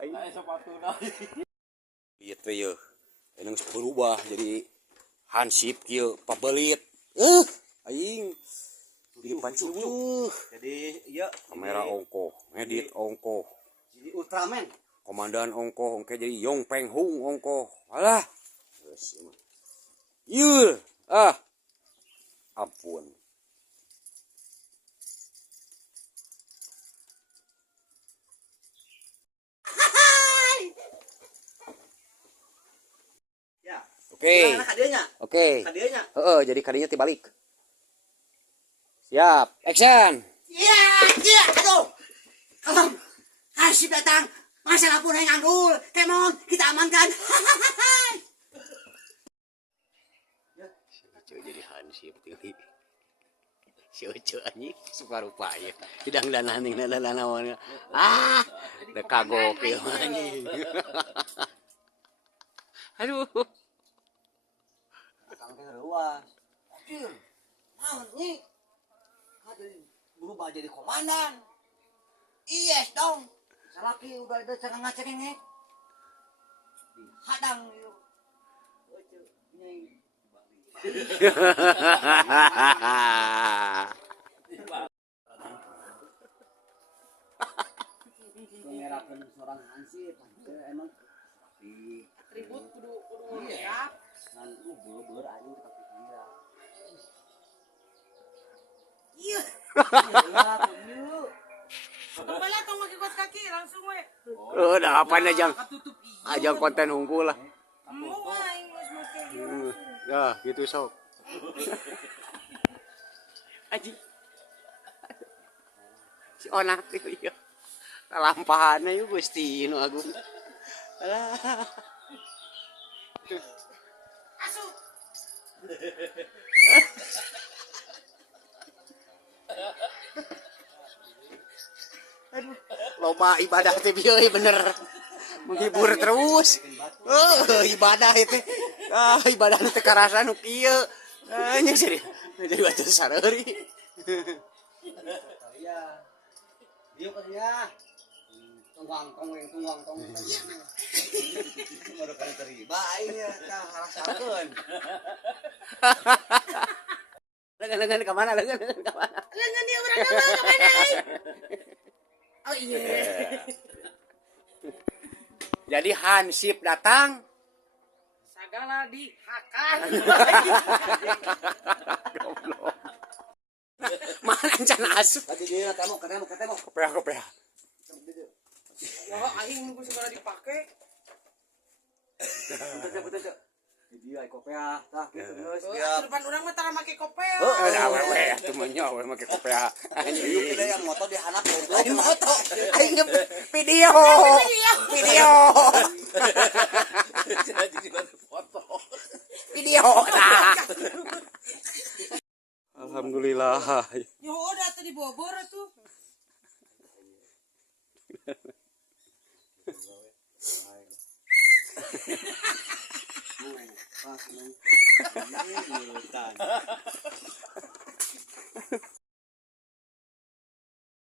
Aing sepatuna. ieu teh yeuh. Anu berubah jadi hansip kieu pabelit. Aing dipancing Jadi iya kamera ongkoh, ngedit ongkoh. jadi Ultraman. Komandan ongkoh ongke jadi Yong Peng Hung ongkoh. Alah. Geus mah. Yeuh. Ampun. Ya. Oke. Kadenya. Oke. Kadenya. Jadi kadinya tibalik. Siap. Action. Iya, iya, aduh. Kalau Hansip datang, masalah pun yang ngandul. Kemon, kita amankan. Jadi hansip tinggi. Si Ucu anjing suka rupa ya. Hidang dan anjing dan lawan. Da kagok ieu anjing. Aduh. Kang teh luas. Anjir. Naon nih? Berubah jadi komandan. Yes dong. Salaki udah ada cengeng-cengeng. Hadang yuk. Ucu nyai. Mengerakan seorang hansip emang tapi atribut kudu iya siap. kan beur anjing tapi dia iya iya Kepala tong make kaos kaki langsung we. Udah apa ajang Katutup ieu. ajang konten unggul lah. Mau aing geus make ieu. Ya, gitu sok. Aji. Si onak ieu. Kalampahanna ieu Gusti nu agung. Alah. Asup. Aduh, loba ibadah teh bieu bener. Menghibur terus. Ibadah itu. Ibadah teh karasa nu kieu. Nya jadi batu sareuri. iya dia kan ya tunggang baru kan teriba aing ya tah rasakeun Lengan ka mana? Lengan ka mana? Lengan dia urang nama kemana aing? Oh iya. Jadi hansip datang. Sagala dihakan. Goblok. Mana can asup? tadi dia ketemu Kopeah. Wah aing geus segala dipake. betul dia kopiah tah gitu geus Oh, dia depan urang mah tara make kopel. Awewe atuh mah nya we make kopeah. ieu kita yang moto di anak goblok Aing moto. Aing video. Video. Nah. Alhamdulillah. Yo udah tadi bobor atuh. pas